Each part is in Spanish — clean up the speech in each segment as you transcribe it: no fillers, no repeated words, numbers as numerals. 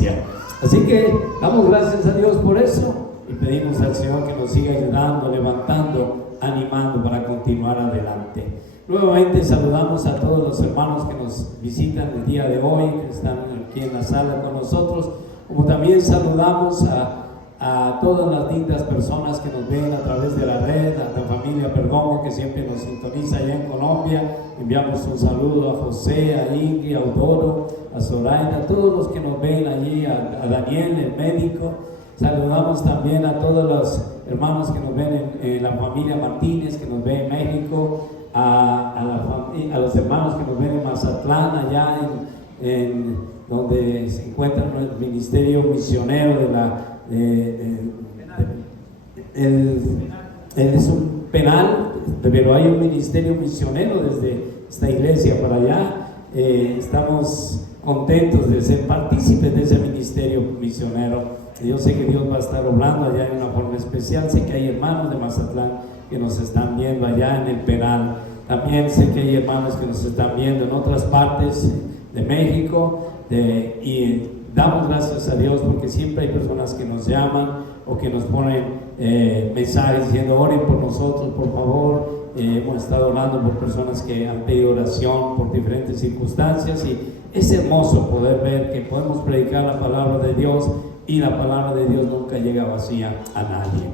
iglesia. Así que damos gracias a Dios por eso y pedimos al Señor que nos siga ayudando, levantando, animando para continuar adelante. Nuevamente saludamos a todos los hermanos que nos visitan el día de hoy, que están aquí en la sala con nosotros, como también saludamos a todas las lindas personas que nos ven a través de la red, a la familia Perdomo que siempre nos sintoniza allá en Colombia. Enviamos un saludo a José, a Ingrid, a Eudoro, a Zoraida, a todos los que nos ven allí, a Daniel, el médico. Saludamos también a todos los hermanos que nos ven en la familia Martínez, que nos ven en México, a los hermanos que nos ven en Mazatlán, allá en donde se encuentra el ministerio misionero de la es un penal, pero hay un ministerio misionero desde esta iglesia para allá. Estamos contentos de ser partícipes de ese ministerio misionero. Yo sé que Dios va a estar obrando allá en una forma especial. Sé que hay hermanos de Mazatlán que nos están viendo allá en el penal. También sé que hay hermanos que nos están viendo en otras partes de México, y damos gracias a Dios porque siempre hay personas que nos llaman o que nos ponen mensajes diciendo: oren por nosotros, por favor. Hemos estado orando por personas que han pedido oración por diferentes circunstancias, y es hermoso poder ver que podemos predicar la palabra de Dios, y la palabra de Dios nunca llega vacía a nadie.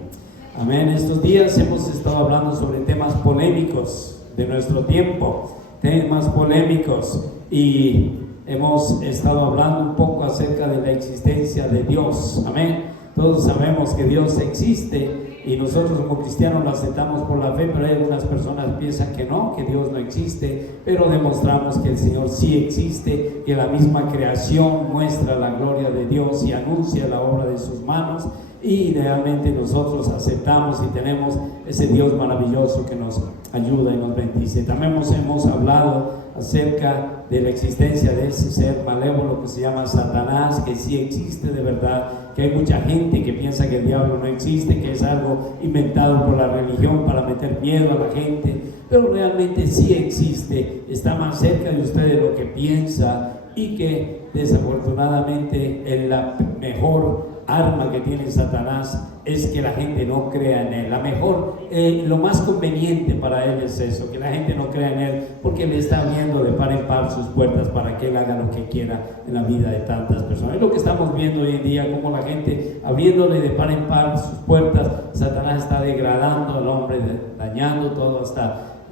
Amén. Estos días hemos estado hablando sobre temas polémicos de nuestro tiempo, temas polémicos, y hemos estado hablando un poco acerca de la existencia de Dios. Amén. Todos sabemos que Dios existe y nosotros como cristianos lo aceptamos por la fe, pero hay algunas personas que piensan que no, que Dios no existe, pero demostramos que el Señor sí existe, que la misma creación muestra la gloria de Dios y anuncia la obra de sus manos, y realmente nosotros aceptamos y tenemos ese Dios maravilloso que nos ayuda y nos bendice. También hemos hablado acerca de la existencia de ese ser malévolo que se llama Satanás, que sí existe de verdad, que hay mucha gente que piensa que el diablo no existe, que es algo inventado por la religión para meter miedo a la gente, pero realmente sí existe, está más cerca de usted de lo que piensa, y que desafortunadamente la mejor arma que tiene Satanás es que la gente no crea en él. Lo más conveniente para él es eso, que la gente no crea en él, porque le está abriendo de par en par sus puertas para que él haga lo que quiera en la vida de tantas personas. Es lo que estamos viendo hoy en día, como la gente abriéndole de par en par sus puertas. Satanás está degradando al hombre, dañando todo.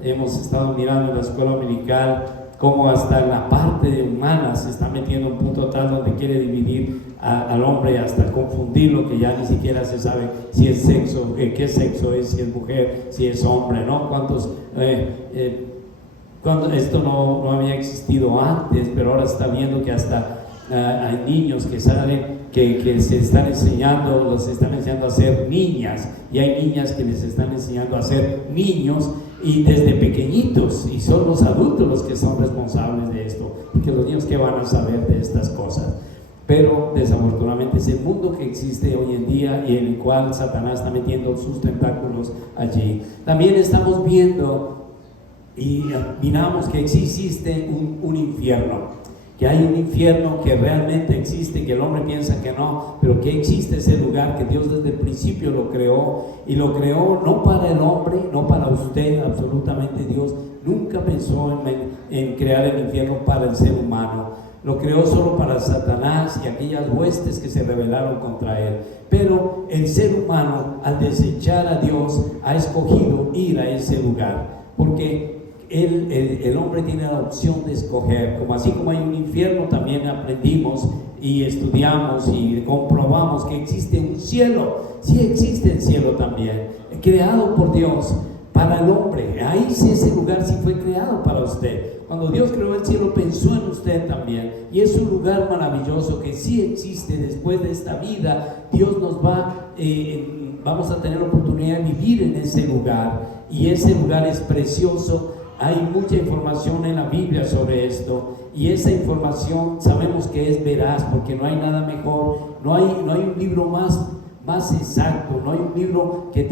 Hemos estado mirando en la escuela dominical como hasta en la parte humana se está metiendo un punto tal donde quiere dividir al hombre, hasta confundirlo, que ya ni siquiera se sabe si es sexo, qué sexo es, si es mujer, si es hombre, ¿no? Cuando esto no había existido antes, pero ahora se está viendo que hasta hay niños que salen, que se están enseñando, los están enseñando a ser niñas, y hay niñas que les están enseñando a ser niños, y desde pequeñitos, y son los adultos los que son responsables de esto, porque los niños ¿qué van a saber de estas cosas? Pero desafortunadamente es el mundo que existe hoy en día, y en el cual Satanás está metiendo sus tentáculos allí. También estamos viendo y miramos que existe un infierno, que hay un infierno que realmente existe, que el hombre piensa que no, pero que existe ese lugar, que Dios desde el principio lo creó, y lo creó no para el hombre, no para usted. Absolutamente Dios nunca pensó en crear el infierno para el ser humano. Lo creó solo para Satanás y aquellas huestes que se rebelaron contra él. Pero el ser humano, al desechar a Dios, ha escogido ir a ese lugar, porque el hombre tiene la opción de escoger. Así como hay un infierno, también aprendimos y estudiamos y comprobamos que existe un cielo. Sí existe el cielo también, creado por Dios para el hombre. Ahí sí, ese lugar sí fue creado para usted. Cuando Dios creó el cielo, pensó en usted también, y es un lugar maravilloso que sí existe. Después de esta vida, Dios nos vamos a tener la oportunidad de vivir en ese lugar, y ese lugar es precioso. Hay mucha información en la Biblia sobre esto, y esa información sabemos que es veraz, porque no hay nada mejor, no hay un libro más más exacto, no hay un libro que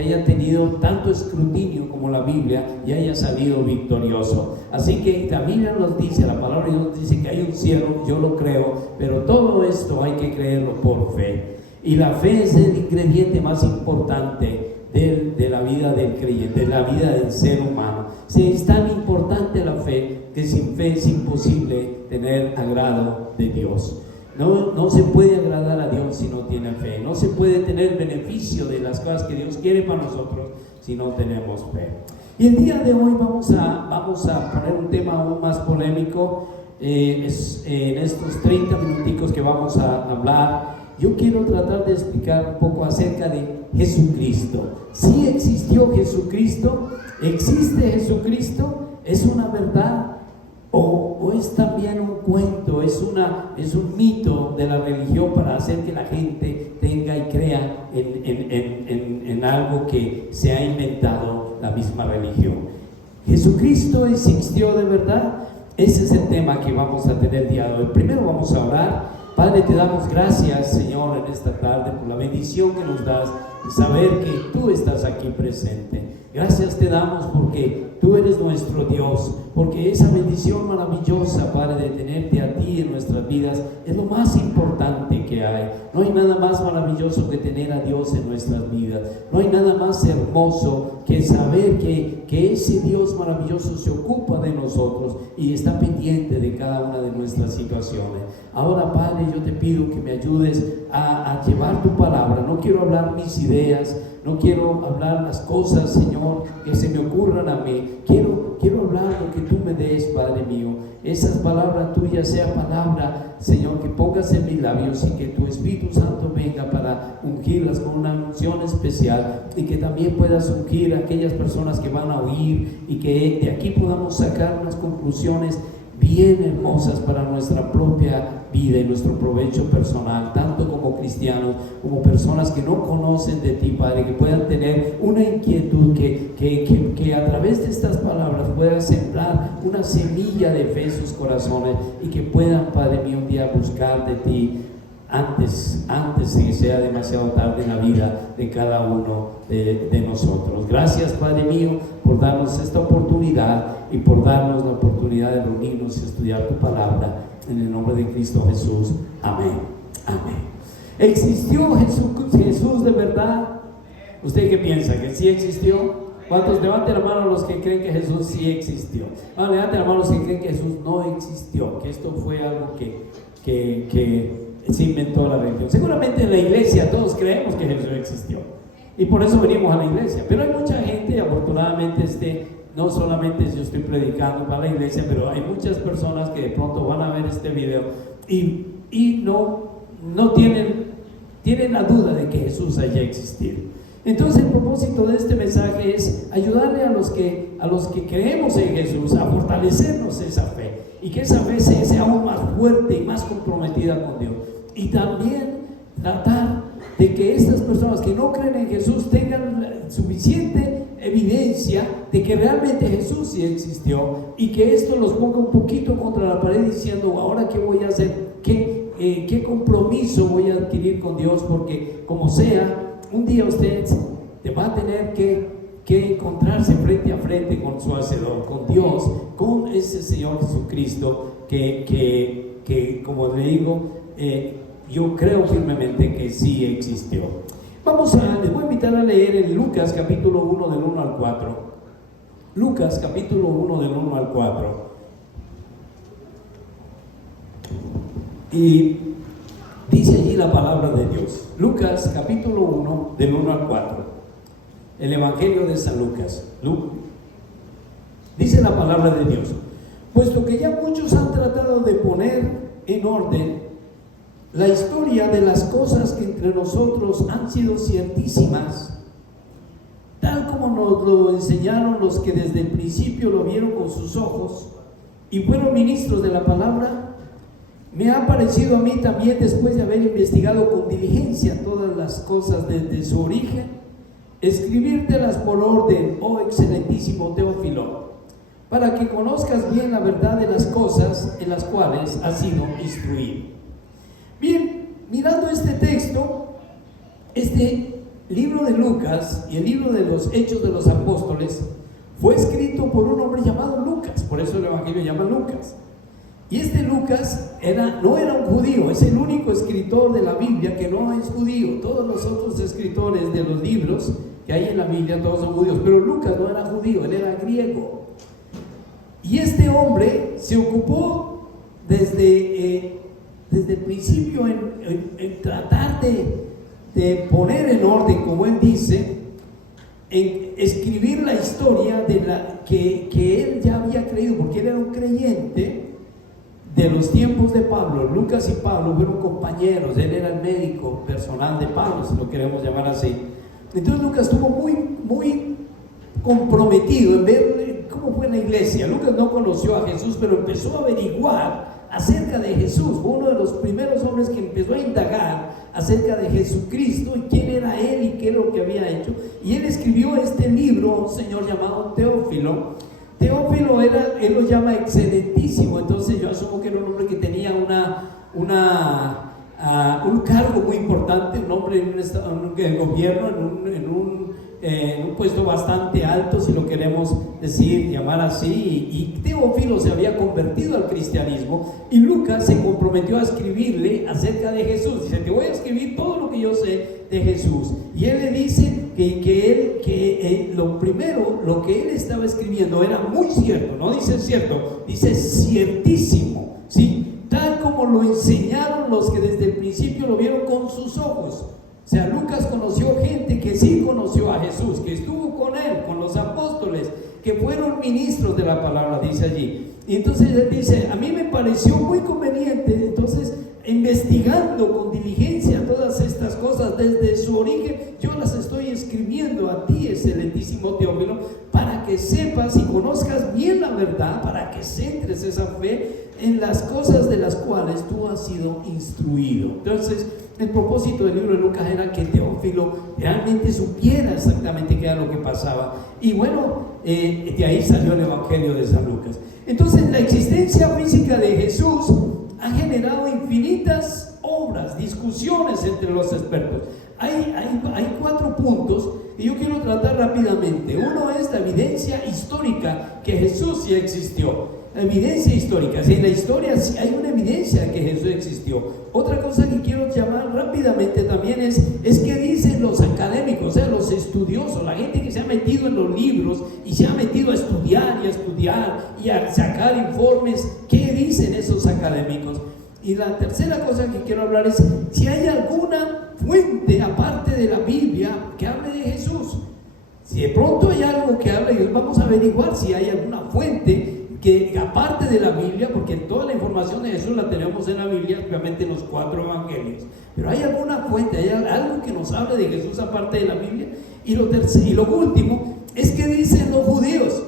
haya tenido tanto escrutinio como la Biblia y haya salido victorioso. Así que la Biblia nos dice, la palabra de Dios nos dice que hay un cielo, yo lo creo, pero todo esto hay que creerlo por fe. Y la fe es el ingrediente más importante de la vida del creyente, de la vida del ser humano. Si es tan importante la fe que sin fe es imposible tener agrado de Dios. No se puede agradar a Dios si no tiene fe. No se puede tener beneficio de las cosas que Dios quiere para nosotros si no tenemos fe. Y el día de hoy vamos a poner un tema aún más polémico. En estos 30 minuticos que vamos a hablar, yo quiero tratar de explicar un poco acerca de Jesucristo. ¿Sí existió Jesucristo? ¿Existe Jesucristo? ¿Es una verdad? ¿O es también un cuento? ¿Es un mito de la religión para hacer que la gente tenga y crea en algo que se ha inventado la misma religión? ¿Jesucristo existió de verdad? Ese es el tema que vamos a tener el día de hoy. Primero vamos a orar. Padre, te damos gracias, Señor, en esta tarde por la bendición que nos das de saber que tú estás aquí presente. Gracias te damos porque tú eres nuestro Dios, porque esa bendición maravillosa, Padre, de tenerte a ti en nuestras vidas es lo más importante que hay. No hay nada más maravilloso que tener a Dios en nuestras vidas. No hay nada más hermoso que saber que ese Dios maravilloso se ocupa de nosotros y está pendiente de cada una de nuestras situaciones. Ahora, Padre, yo te pido que me ayudes a llevar tu palabra. No quiero hablar mis ideas, no quiero hablar las cosas, Señor, que se me ocurran a mí. Quiero hablar lo que tú me des, Padre mío. Esas palabras tuyas sea palabra, Señor, que pongas en mis labios y que tu Espíritu Santo venga para ungirlas con una unción especial y que también puedas ungir a aquellas personas que van a oír y que de aquí podamos sacar unas conclusiones bien hermosas para nuestra propia vida y nuestro provecho personal, tanto como cristianos, como personas que no conocen de ti, Padre, que puedan tener una inquietud, que a través de estas palabras puedan sembrar una semilla de fe en sus corazones y que puedan, Padre mío, un día buscar de ti antes de que sea demasiado tarde en la vida de cada uno de nosotros. Gracias, Padre mío, por darnos esta oportunidad y por darnos la oportunidad de reunirnos y estudiar tu palabra. En el nombre de Cristo Jesús. Amén. Amén. ¿Existió Jesús de verdad? ¿Usted qué piensa? ¿Que sí existió? ¿Cuántos? Levanten la mano los que creen que Jesús sí existió. Levanten la mano los que creen que Jesús no existió, que esto fue algo que se inventó la religión. Seguramente en la iglesia todos creemos que Jesús existió y por eso venimos a la iglesia, pero hay mucha gente, afortunadamente, no solamente yo estoy predicando para la iglesia, pero hay muchas personas que de pronto van a ver este video y no tienen la duda de que Jesús haya existido. Entonces el propósito de este mensaje es ayudarle a los que creemos en Jesús a fortalecernos esa fe y que esa fe sea aún más fuerte y más comprometida con Dios, y también tratar de que estas personas que no creen en Jesús tengan suficiente evidencia de que realmente Jesús sí existió y que esto los ponga un poquito contra la pared diciendo, ahora qué voy a hacer, qué compromiso voy a adquirir con Dios, porque como sea, un día usted te va a tener que encontrarse frente a frente con su Hacedor, con Dios, con ese Señor Jesucristo que como le digo, yo creo firmemente que sí existió. Les voy a invitar a leer en Lucas capítulo 1 del 1 al 4. Lucas capítulo 1 del 1 al 4. Y dice allí la palabra de Dios. Lucas capítulo 1 del 1 al 4. El Evangelio de San Lucas. Dice la palabra de Dios: puesto que ya muchos han tratado de poner en orden la historia de las cosas que entre nosotros han sido ciertísimas, tal como nos lo enseñaron los que desde el principio lo vieron con sus ojos y fueron ministros de la palabra, me ha parecido a mí también, después de haber investigado con diligencia todas las cosas desde su origen, escribírtelas por orden, oh excelentísimo Teófilo, para que conozcas bien la verdad de las cosas en las cuales has sido instruido. Bien, mirando este texto, este libro de Lucas y el libro de los Hechos de los Apóstoles fue escrito por un hombre llamado Lucas, por eso el Evangelio se llama Lucas. Y este Lucas no era un judío, es el único escritor de la Biblia que no es judío. Todos los otros escritores de los libros que hay en la Biblia, todos son judíos, pero Lucas no era judío, él era griego. Y este hombre se ocupó desde el principio en tratar de poner en orden, como él dice, en escribir la historia de que él ya había creído, porque él era un creyente de los tiempos de Pablo. Lucas y Pablo fueron compañeros, él era el médico personal de Pablo, si lo queremos llamar así. Entonces Lucas estuvo muy comprometido en ver cómo fue la iglesia. Lucas no conoció a Jesús, pero empezó a averiguar acerca de Jesús. Fue uno de los primeros hombres que empezó a indagar acerca de Jesucristo y quién era él y qué es lo que había hecho. Y él escribió este libro, un señor llamado Teófilo. Teófilo él lo llama excelentísimo, entonces yo asumo que era un hombre que tenía un cargo muy importante, un hombre en el gobierno, en un puesto bastante alto, si lo queremos decir, llamar así. Y Teófilo se había convertido al cristianismo y Lucas se comprometió a escribirle acerca de Jesús. Dice: te voy a escribir todo lo que yo sé de Jesús. Y él le dice que lo primero, lo que él estaba escribiendo era muy cierto. No dice cierto, dice ciertísimo, ¿sí? Tal como lo enseñaron los que desde el principio lo vieron con sus ojos. O sea, Lucas conoció gente que sí conoció a Jesús, que estuvo con él, con los apóstoles, que fueron ministros de la palabra, dice allí. Y entonces él dice: a mí me pareció muy conveniente, entonces, investigando con diligencia todas estas cosas desde su origen, yo las estoy escribiendo a ti, excelentísimo Teófilo, para que sepas y conozcas bien la verdad, para que centres esa fe en las cosas de las cuales tú has sido instruido. Entonces, el propósito del libro de Lucas era que Teófilo realmente supiera exactamente qué era lo que pasaba. Y bueno, de ahí salió el Evangelio de San Lucas. Entonces, la existencia física de Jesús ha generado infinitas obras, discusiones entre los expertos. Hay 4 puntos y yo quiero tratar rápidamente. Uno es la evidencia histórica que Jesús sí existió. La evidencia histórica, si en la historia sí hay una evidencia de que Jesús existió. Otra cosa que quiero llamar rápidamente también es que dicen los académicos, o sea, los estudiosos, la gente que se ha metido en los libros y se ha metido a estudiar y a sacar informes. ¿Qué dicen esos académicos? Y la tercera cosa que quiero hablar es si hay alguna fuente aparte de la Biblia que hable de Jesús. Si de pronto hay algo que hable, vamos a averiguar si hay alguna fuente que aparte de la Biblia, porque toda la información de Jesús la tenemos en la Biblia, obviamente en los 4 evangelios, pero hay alguna fuente, hay algo que nos hable de Jesús aparte de la Biblia. Y lo último es que dicen los judíos,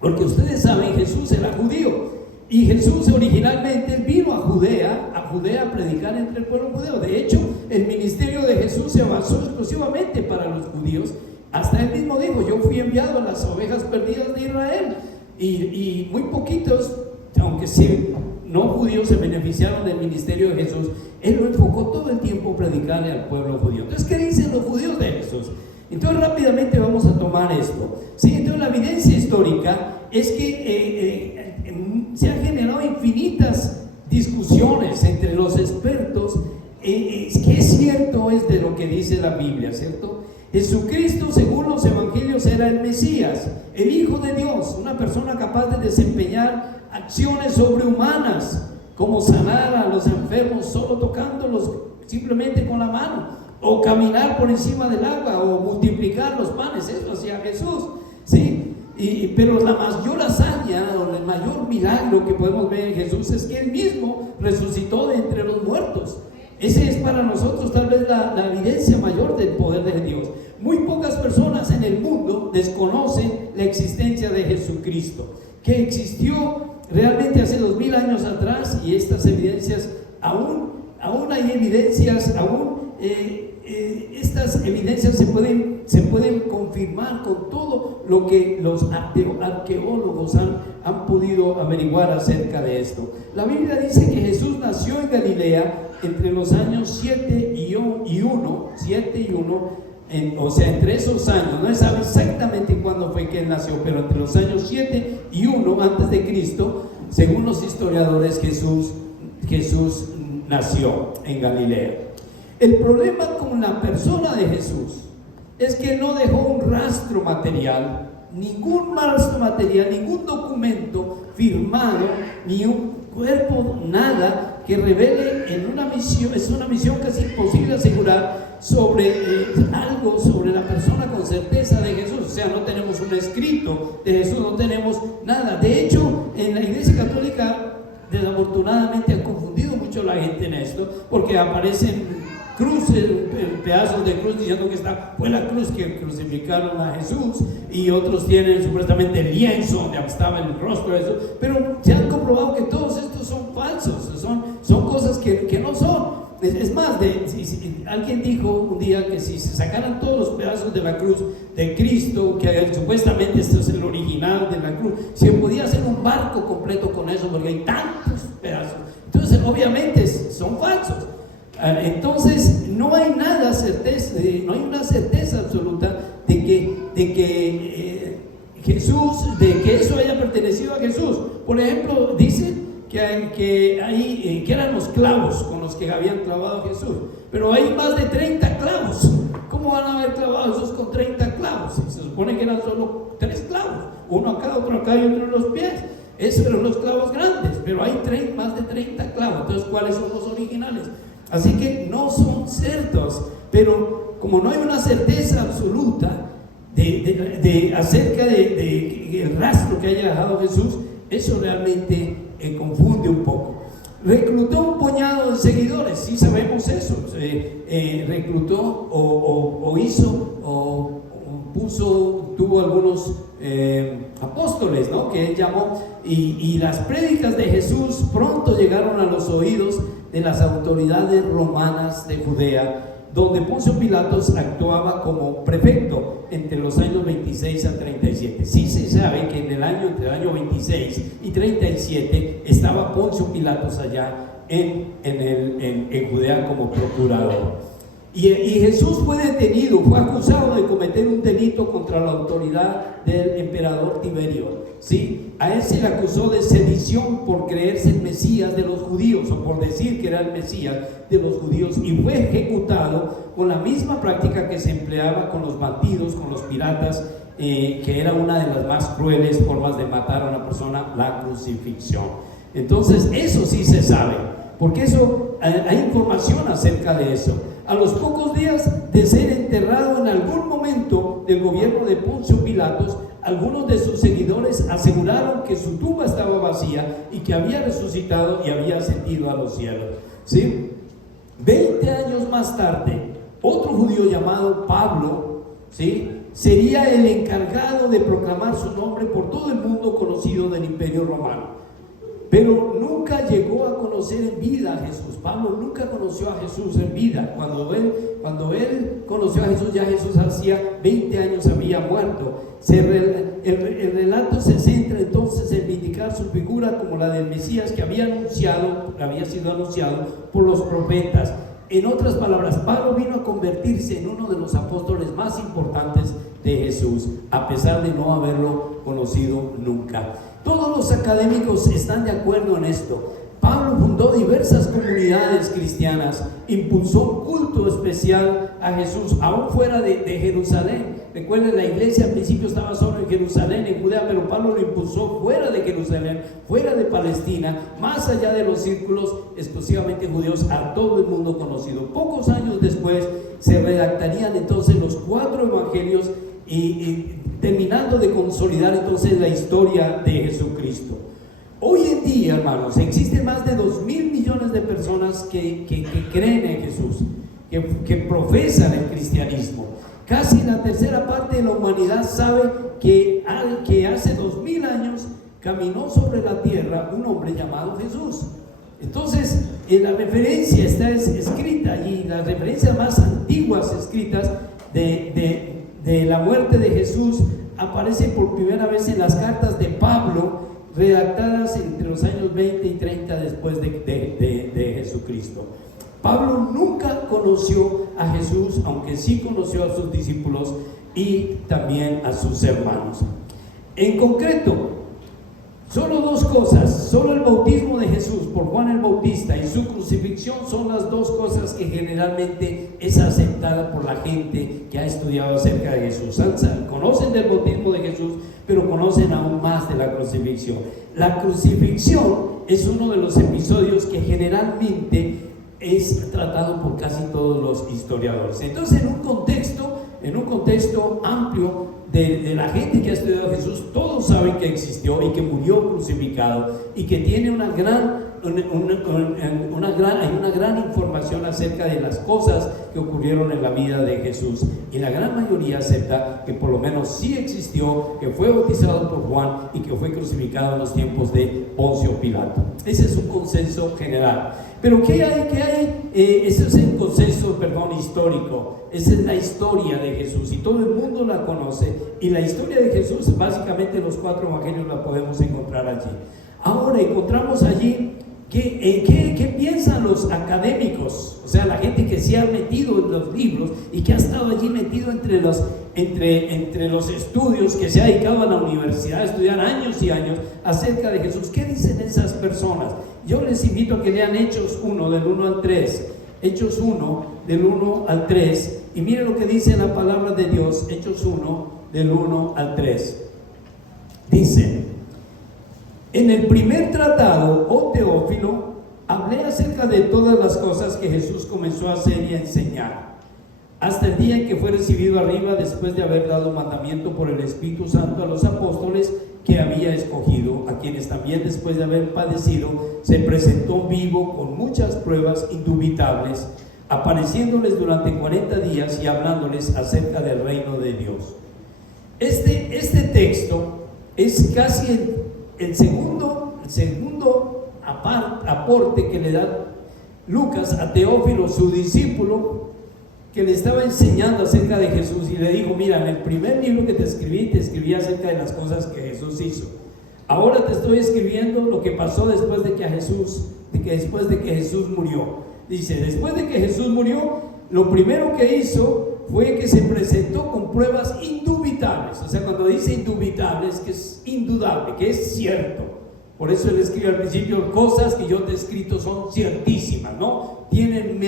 porque ustedes saben, Jesús era judío, y Jesús originalmente vino a Judea a predicar entre el pueblo judío. De hecho, el ministerio de Jesús se basó exclusivamente para los judíos. Hasta él mismo dijo: yo fui enviado a las ovejas perdidas de Israel. Y muy poquitos, aunque sí, no judíos, se beneficiaron del ministerio de Jesús. Él lo enfocó todo el tiempo a predicarle al pueblo judío. Entonces, ¿qué dicen los judíos de Jesús? Entonces, rápidamente vamos a tomar esto. ¿Sí? Entonces, la evidencia histórica es que se han generado infinitas discusiones entre los expertos. ¿Qué cierto es de lo que dice la Biblia? ¿Cierto? Jesucristo, según los evangelios, era el Mesías, el Hijo de Dios, una persona capaz de desempeñar acciones sobrehumanas, como sanar a los enfermos solo tocándolos simplemente con la mano, o caminar por encima del agua, o multiplicar los panes. Eso hacía Jesús, ¿sí? Pero la mayor hazaña o el mayor milagro que podemos ver en Jesús es que Él mismo resucitó de entre los muertos. Ese es para nosotros tal vez la evidencia mayor del poder de Dios. Muy pocas personas en el mundo desconocen la existencia de Jesucristo, que existió realmente hace 2000 años atrás, y estas evidencias aún hay evidencias, estas evidencias se pueden confirmar con todo lo que los arqueólogos han podido averiguar acerca de esto. La Biblia dice que Jesús nació en Galilea entre los años 7 y 1, 7 y 1, o sea, entre esos años, no se sabe exactamente cuándo fue que él nació, pero entre los años 7 y 1 antes de Cristo, según los historiadores, Jesús nació en Galilea. El problema con la persona de Jesús es que no dejó un rastro material, ningún documento firmado, ni un cuerpo, nada que revele en una misión. Es una misión casi imposible asegurar sobre algo sobre la persona con certeza de Jesús. O sea, no tenemos un escrito de Jesús, no tenemos nada. De hecho, en la Iglesia Católica desafortunadamente ha confundido mucho la gente en esto, porque aparecen cruces, pedazos de cruz diciendo que fue la cruz que crucificaron a Jesús, y otros tienen supuestamente el lienzo donde estaba el rostro de Jesús, pero se han comprobado que todos estos son falsos, son cosas que no son. Es más, alguien dijo un día que si se sacaran todos los pedazos de la cruz de Cristo, que supuestamente esto es el original de la cruz, se podía hacer un barco completo con eso, porque hay tantos pedazos. Entonces obviamente son falsos. Entonces no hay una certeza absoluta de que Jesús, de que eso haya pertenecido a Jesús. Por ejemplo, dice que eran los clavos con los que habían clavado a Jesús, pero hay más de 30 clavos. ¿Cómo van a haber clavado a Jesús con 30 clavos? Se supone que eran solo 3 clavos, uno acá, otro acá y otro en los pies. Esos eran los clavos grandes, pero hay más de 30 clavos. Entonces, ¿cuáles son los originales? Así que no son ciertos, pero como no hay una certeza absoluta acerca del rastro que haya dejado Jesús, eso realmente confunde un poco. Reclutó un puñado de seguidores, sí sabemos eso. Reclutó tuvo algunos apóstoles, ¿no?, que él llamó, y las prédicas de Jesús pronto llegaron a los oídos de las autoridades romanas de Judea, donde Poncio Pilatos actuaba como prefecto entre los años 26 a 37. Sí se sabe que entre el año 26 y 37 estaba Poncio Pilatos allá en Judea como procurador. Y Jesús fue detenido, fue acusado de cometer un delito contra la autoridad del emperador Tiberio, ¿sí? A él se le acusó de sedición por creerse el Mesías de los judíos, o por decir que era el Mesías de los judíos, y fue ejecutado con la misma práctica que se empleaba con los bandidos, con los piratas, que era una de las más crueles formas de matar a una persona, la crucifixión. Entonces, eso sí se sabe, porque hay información acerca de eso. A los pocos días de ser enterrado en algún momento del gobierno de Poncio Pilatos, algunos de sus seguidores aseguraron que su tumba estaba vacía y que había resucitado y había ascendido a los cielos, ¿sí? 20 años más tarde, otro judío llamado Pablo, ¿sí?, sería el encargado de proclamar su nombre por todo el mundo conocido del Imperio Romano. Pero nunca llegó a conocer en vida a Jesús. Pablo nunca conoció a Jesús en vida. Cuando él conoció a Jesús, ya Jesús hacía 20 años había muerto. El relato se centra entonces en vindicar su figura como la del Mesías que había sido anunciado por los profetas. En otras palabras, Pablo vino a convertirse en uno de los apóstoles más importantes de Jesús, a pesar de no haberlo conocido nunca. Todos los académicos están de acuerdo en esto. Pablo fundó diversas comunidades cristianas, impulsó un culto especial a Jesús, aún fuera de Jerusalén. Recuerden, la iglesia al principio estaba solo en Jerusalén, en Judea, pero Pablo lo impulsó fuera de Jerusalén, fuera de Palestina, más allá de los círculos exclusivamente judíos, a todo el mundo conocido. Pocos años después se redactarían entonces los 4 evangelios y terminando de consolidar entonces la historia de Jesucristo. Hoy en día, hermanos, existen más de 2.000 millones de personas que creen en Jesús, que profesan el cristianismo. Casi la tercera parte de la humanidad sabe que hace 2.000 años caminó sobre la tierra un hombre llamado Jesús. Entonces, la referencia está escrita, y las referencias más antiguas escritas de la muerte de Jesús aparecen por primera vez en las cartas de Pablo, redactadas entre los años 20 y 30 después de Jesucristo. Pablo nunca conoció a Jesús, aunque sí conoció a sus discípulos y también a sus hermanos. En concreto, solo dos cosas, solo el bautismo de Jesús por Juan el Bautista y su crucifixión son las dos cosas que generalmente es aceptada por la gente que ha estudiado acerca de Jesús. Conocen del bautismo de Jesús, pero conocen aún más de la crucifixión. La crucifixión es uno de los episodios que generalmente es tratado por casi todos los historiadores. Entonces, en un contexto amplio de la gente que ha estudiado a Jesús, todos saben que existió y que murió crucificado y que tiene una gran información acerca de las cosas que ocurrieron en la vida de Jesús, y la gran mayoría acepta que por lo menos sí existió, que fue bautizado por Juan y que fue crucificado en los tiempos de Poncio Pilato. Ese es un consenso general. Pero ¿qué hay? Ese es el consenso, histórico. Esa es la historia de Jesús y todo el mundo la conoce, y la historia de Jesús, básicamente los 4 evangelios la podemos encontrar allí. Ahora encontramos allí ¿qué piensan los académicos? O sea, la gente que se ha metido en los libros y que ha estado allí metido entre los estudios, que se ha dedicado a la universidad a estudiar años y años acerca de Jesús. ¿Qué dicen esas personas? Yo les invito a que lean Hechos 1, del 1 al 3. Hechos 1, del 1 al 3. Y miren lo que dice la palabra de Dios. Hechos 1, del 1 al 3. Dice: en el primer tratado, oh Teófilo, hablé acerca de todas las cosas que Jesús comenzó a hacer y a enseñar, hasta el día en que fue recibido arriba, después de haber dado mandamiento por el Espíritu Santo a los apóstoles que había escogido, a quienes también después de haber padecido se presentó vivo con muchas pruebas indubitables, apareciéndoles durante 40 días y hablándoles acerca del reino de Dios. Este texto es casi el segundo aporte que le da Lucas a Teófilo, su discípulo, que le estaba enseñando acerca de Jesús, y le dijo: mira, en el primer libro que te escribí acerca de las cosas que Jesús hizo. Ahora te estoy escribiendo lo que pasó después de que Jesús murió. Dice: después de que Jesús murió, lo primero que hizo fue que se presentó con pruebas indubitables. O sea, cuando dice indubitable es que es indudable, que es cierto. Por eso él escribe al principio: cosas que yo te he escrito son ciertísimas, no tienen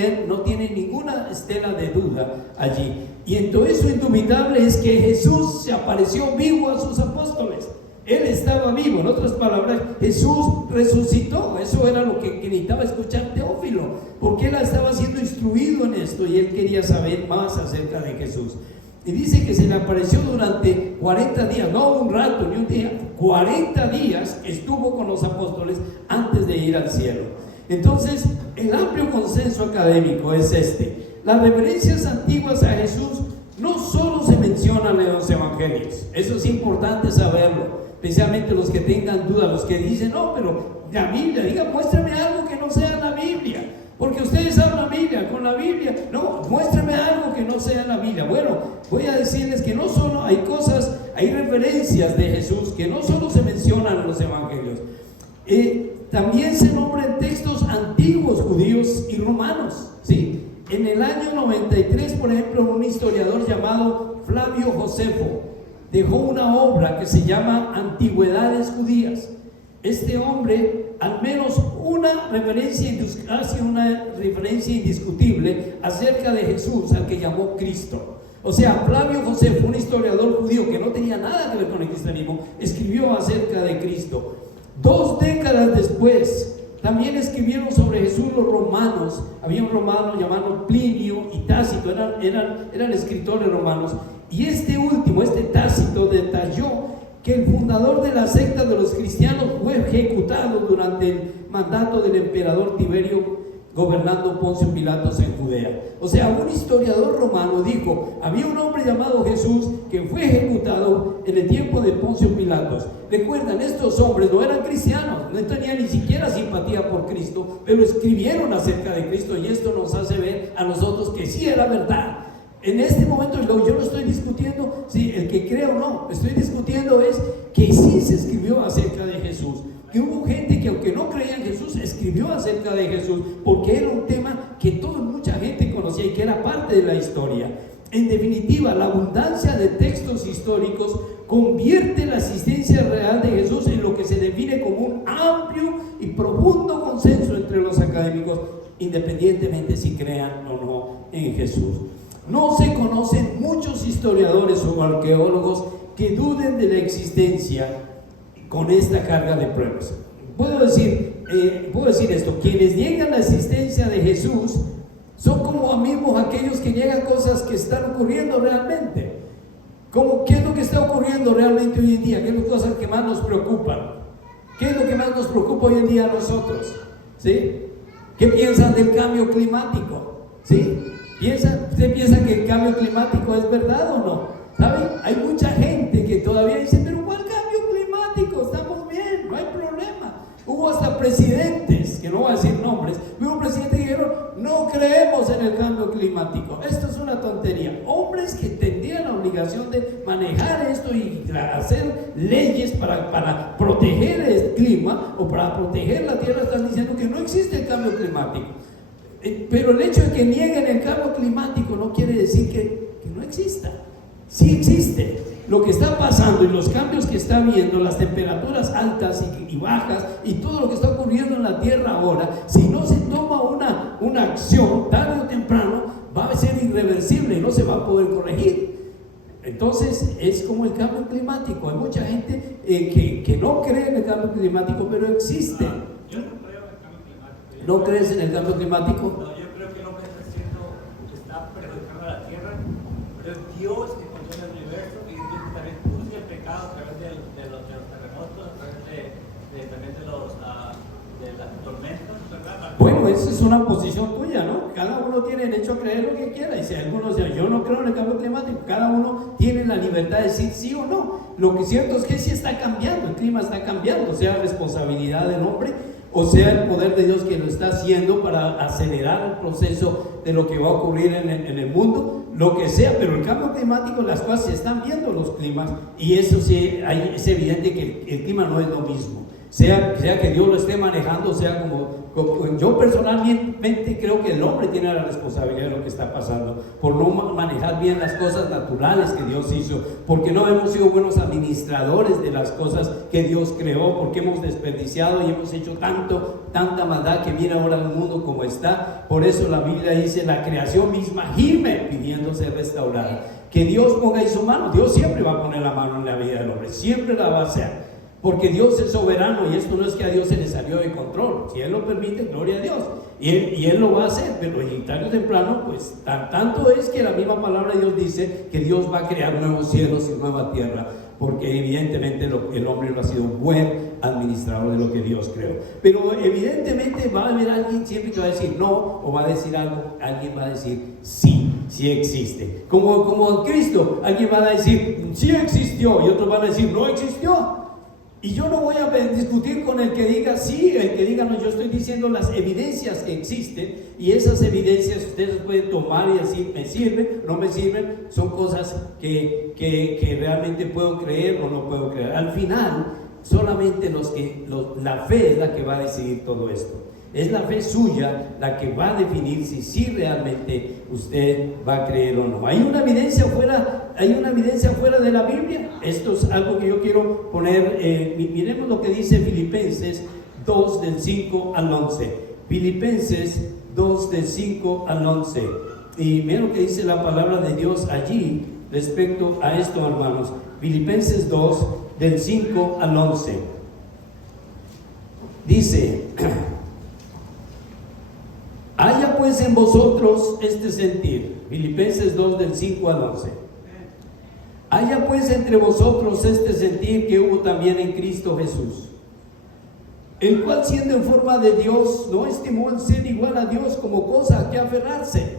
ninguna estela de duda allí. Y en todo eso indubitable es que Jesús se apareció vivo a sus apóstoles. Él estaba vivo. En otras palabras, Jesús resucitó. Eso era lo que necesitaba escuchar Teófilo, porque él estaba siendo instruido en esto y él quería saber más acerca de Jesús. Y dice que se le apareció durante 40 días, no un rato ni un día, 40 días estuvo con los apóstoles antes de ir al cielo. Entonces, el amplio consenso académico es este: las referencias antiguas a Jesús no solo se mencionan en los evangelios. Eso es importante saberlo, especialmente los que tengan dudas, los que dicen: no, pero la Biblia, muéstrame algo que no sea la Biblia, porque ustedes hablan Biblia, con la Biblia. No, muéstrame algo que no sea la Biblia. Bueno, voy a decirles que no solo hay referencias de Jesús que no solo se mencionan en los evangelios, también se nombran textos antiguos, judíos y romanos, ¿sí? En el año 93, por ejemplo, un historiador llamado Flavio Josefo dejó una obra que se llama Antigüedades Judías. Este hombre, al menos hace una referencia indiscutible acerca de Jesús, al que llamó Cristo. O sea, Flavio Josefo, un historiador judío que no tenía nada que ver con el cristianismo, escribió acerca de Cristo. 2 décadas después, también escribieron sobre Jesús los romanos. Había un romano llamado Plinio y Tácito, eran escritores romanos. Y este Tácito, detalló que el fundador de la secta de los cristianos fue ejecutado durante el mandato del emperador Tiberio, gobernando Poncio Pilatos en Judea. O sea, un historiador romano dijo: había un hombre llamado Jesús que fue ejecutado en el tiempo de Poncio Pilatos. Recuerdan, estos hombres no eran cristianos, no tenían ni siquiera simpatía por Cristo, pero escribieron acerca de Cristo, y esto nos hace ver a nosotros que sí era verdad. En este momento yo no estoy discutiendo si el que cree o no, estoy discutiendo es que sí se escribió acerca de Jesús, que hubo gente que, aunque no creía en Jesús, escribió acerca de Jesús, porque era un tema que mucha gente conocía y que era parte de la historia. En definitiva, la abundancia de textos históricos convierte la existencia real de Jesús en lo que se define como un amplio y profundo consenso entre los académicos, independientemente si crean o no en Jesús. No se conocen muchos historiadores o arqueólogos que duden de la existencia con esta carga de pruebas. Puedo decir esto: quienes niegan la existencia de Jesús son como mismos aquellos que niegan cosas que están ocurriendo realmente. ¿Qué es lo que está ocurriendo realmente hoy en día? ¿Qué es las cosas que más nos preocupan? ¿Qué es lo que más nos preocupa hoy en día a nosotros? ¿Sí? ¿Qué piensan del cambio climático? ¿Sí? ¿Usted piensa que el cambio climático es verdad o no? ¿Saben? Hay mucha gente que todavía dice, pero ¿cuál cambio climático? Estamos bien, no hay problema. Hubo hasta presidentes, que no voy a decir nombres, hubo presidentes que dijeron, no creemos en el cambio climático. Esto es una tontería. Hombres que tendrían la obligación de manejar esto y hacer leyes para proteger el clima o para proteger la tierra, están diciendo que no existe el cambio climático. Pero el hecho de que nieguen el cambio climático no quiere decir que no exista. Sí existe. Lo que está pasando y los cambios que está habiendo, las temperaturas altas y bajas y todo lo que está ocurriendo en la tierra ahora, si no se toma una acción tarde o temprano, va a ser irreversible y no se va a poder corregir. Entonces es como el cambio climático. Hay mucha gente que no cree en el cambio climático, pero existe. Yo no creo en el cambio climático. ¿No crees en el cambio climático? No, yo creo que lo que está perjudicando a la tierra, pero es Dios que controla el universo y Dios que también juzga el pecado a través de los terremotos, a través también de las tormentas, ¿verdad? Bueno, esa es una posición tuya, ¿no? Cada uno tiene derecho a creer lo que quiera. Y si algunos dicen, yo no creo en el cambio climático, cada uno tiene la libertad de decir sí o no. Lo que es cierto es que sí está cambiando, el clima está cambiando, sea responsabilidad del hombre o sea el poder de Dios que lo está haciendo para acelerar el proceso de lo que va a ocurrir en el mundo, lo que sea. Pero el cambio climático, las cosas se están viendo, los climas, y eso sí, es evidente que el clima no es lo mismo. Sea que Dios lo esté manejando, sea como yo personalmente creo que el hombre tiene la responsabilidad de lo que está pasando, por no manejar bien las cosas naturales que Dios hizo, porque no hemos sido buenos administradores de las cosas que Dios creó, porque hemos desperdiciado y hemos hecho tanta maldad que viene ahora al mundo como está. Por eso la Biblia dice, la creación misma gime pidiendo ser restaurada. Que Dios ponga ahí su mano. Dios siempre va a poner la mano en la vida del hombre, siempre la va a hacer. Porque Dios es soberano y esto no es que a Dios se le salió de control. Si Él lo permite, gloria a Dios. Y Él lo va a hacer, pero tarde o temprano, pues tanto es que la misma palabra de Dios dice que Dios va a crear nuevos cielos y nueva tierra. Porque evidentemente el hombre no ha sido un buen administrador de lo que Dios creó. Pero evidentemente va a haber alguien siempre que va a decir no, o va a decir algo, alguien va a decir sí, sí existe. Como Cristo, alguien va a decir sí existió y otros van a decir no existió. Y yo no voy a discutir con el que diga sí, el que diga no. Yo estoy diciendo las evidencias que existen, y esas evidencias ustedes pueden tomar y decir me sirven, no me sirven. Son cosas que realmente puedo creer o no puedo creer. Al final solamente la fe es la que va a decidir todo esto. Es la fe suya la que va a definir si realmente usted va a creer o no. Hay una evidencia fuera de la Biblia. Esto es algo que yo quiero poner. Miremos lo que dice Filipenses 2 del 5 al 11. Filipenses 2 del 5 al 11. Y miren lo que dice la palabra de Dios allí respecto a esto, hermanos. Filipenses 2 del 5 al 11. Dice: haya pues en vosotros este sentir. Filipenses 2 del 5 al 11. Haya pues entre vosotros este sentir que hubo también en Cristo Jesús, el cual siendo en forma de Dios no estimó el ser igual a Dios como cosa a que aferrarse,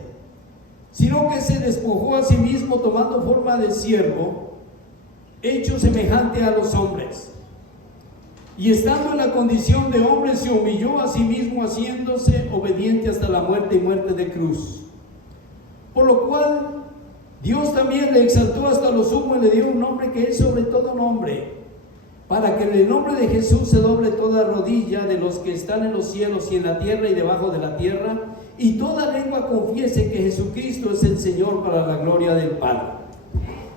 sino que se despojó a sí mismo, tomando forma de siervo, hecho semejante a los hombres. Y estando en la condición de hombre, se humilló a sí mismo, haciéndose obediente hasta la muerte y muerte de cruz. Por lo cual Dios también le exaltó hasta lo sumo y le dio un nombre que es sobre todo nombre, para que en el nombre de Jesús se doble toda rodilla de los que están en los cielos y en la tierra y debajo de la tierra, y toda lengua confiese que Jesucristo es el Señor, para la gloria del Padre.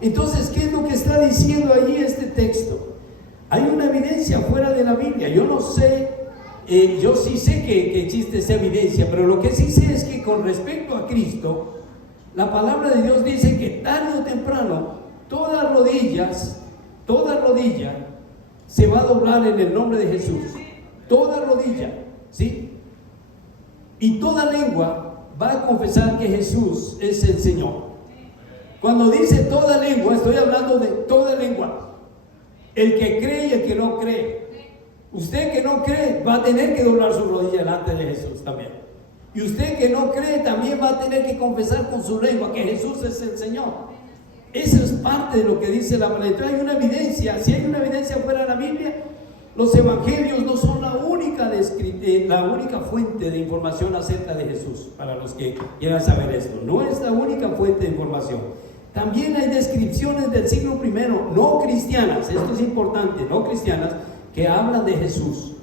Entonces, ¿qué es lo que está diciendo allí este texto? Hay una evidencia fuera de la Biblia. Yo no sé, yo sí sé que existe esa evidencia, pero lo que sí sé es que con respecto a Cristo, la palabra de Dios dice que tarde o temprano toda rodilla se va a doblar en el nombre de Jesús. Toda rodilla, ¿sí? Y toda lengua va a confesar que Jesús es el Señor. Cuando dice toda lengua, estoy hablando de toda lengua. El que cree y el que no cree. Usted que no cree va a tener que doblar su rodilla delante de Jesús también. Y usted que no cree también va a tener que confesar con su lengua que Jesús es el Señor. Eso es parte de lo que dice la palabra. Hay una evidencia. Si hay una evidencia fuera de la Biblia, los evangelios no son la única fuente de información acerca de Jesús. Para los que quieran saber esto, no es la única fuente de información. También hay descripciones del siglo I, no cristianas, esto es importante, no cristianas, que hablan de Jesús.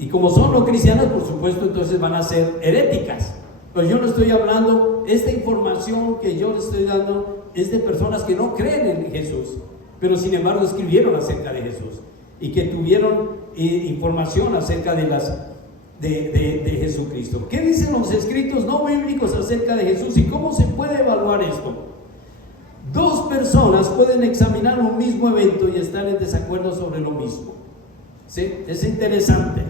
Y como son no cristianas, por supuesto, entonces van a ser heréticas. Pero yo no estoy hablando, esta información que yo les estoy dando es de personas que no creen en Jesús, pero sin embargo escribieron acerca de Jesús y que tuvieron información acerca de Jesucristo. ¿Qué dicen los escritos no bíblicos acerca de Jesús y cómo se puede evaluar esto? Dos personas pueden examinar un mismo evento y estar en desacuerdo sobre lo mismo. ¿Sí? Es interesante.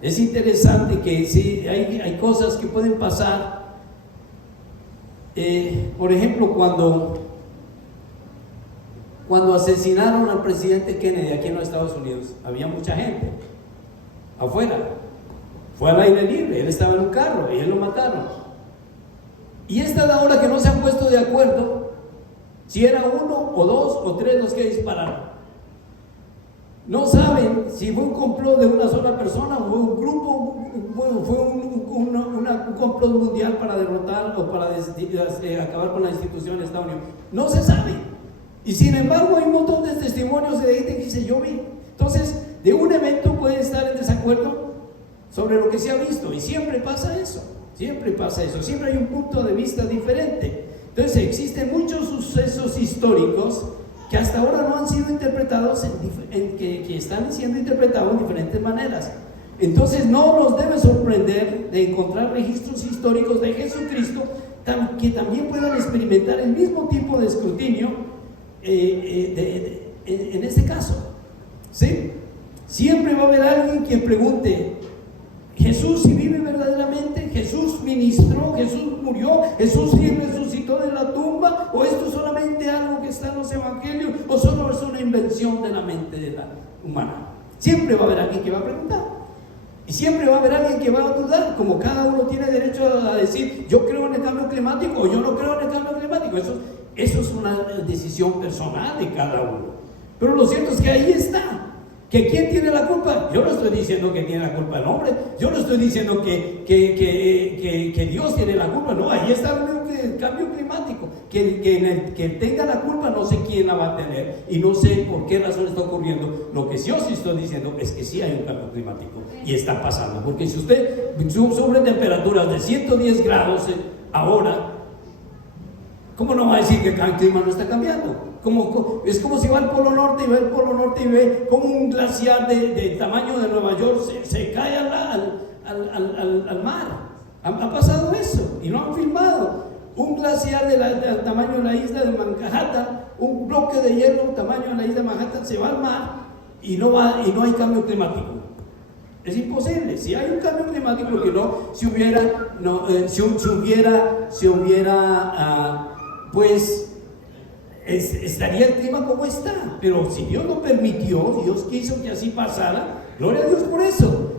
Es interesante que sí, hay cosas que pueden pasar. Por ejemplo, cuando asesinaron al presidente Kennedy aquí en los Estados Unidos, había mucha gente afuera. Fue al aire libre, él estaba en un carro y él lo mataron. Y esta es la hora que no se han puesto de acuerdo si era uno o dos o tres los que dispararon. No saben si fue un complot de una sola persona o fue un grupo, fue un complot mundial para derrotar o para acabar con la institución de Estados Unidos. No se sabe. Y sin embargo hay un montón de testimonios de gente que dice: yo vi. Entonces, de un evento pueden estar en desacuerdo sobre lo que se ha visto, y siempre pasa eso, siempre hay un punto de vista diferente. Entonces existen muchos sucesos históricos que hasta ahora no han sido interpretados, que están siendo interpretados de diferentes maneras. Entonces no nos debe sorprender de encontrar registros históricos de Jesucristo que también puedan experimentar el mismo tipo de escrutinio en este caso, ¿sí? Siempre va a haber alguien que pregunte: Jesús si vive verdaderamente, Jesús ministró, Jesús murió, Jesús resucitó de la tumba, o esto es solamente algo que está en los evangelios, o solo es una invención de la mente de la humana. Siempre va a haber alguien que va a preguntar, y siempre va a haber alguien que va a dudar, como cada uno tiene derecho a decir: yo creo en el cambio climático o yo no creo en el cambio climático. Eso es una decisión personal de cada uno. Pero lo cierto es que ahí está. ¿Que quién tiene la culpa? Yo no estoy diciendo que tiene la culpa el hombre. Yo no estoy diciendo que Dios tiene la culpa. No, ahí está el cambio climático. Que tenga la culpa, no sé quién la va a tener y no sé por qué razón está ocurriendo. Lo que yo sí estoy diciendo es que sí hay un cambio climático y está pasando. Porque si usted sufre temperaturas de 110 grados ahora, ¿cómo no va a decir que el clima no está cambiando? Es como si va al Polo Norte y ve como un glaciar del tamaño de Nueva York se cae al mar. Ha pasado eso y lo han filmado. Un glaciar del tamaño de la isla de Manhattan, un bloque de hielo del tamaño de la isla de Manhattan se va al mar y no hay cambio climático. Es imposible. Si hay un cambio climático, porque pues estaría el clima como está. Pero si Dios lo permitió, Dios quiso que así pasara, gloria a Dios por eso.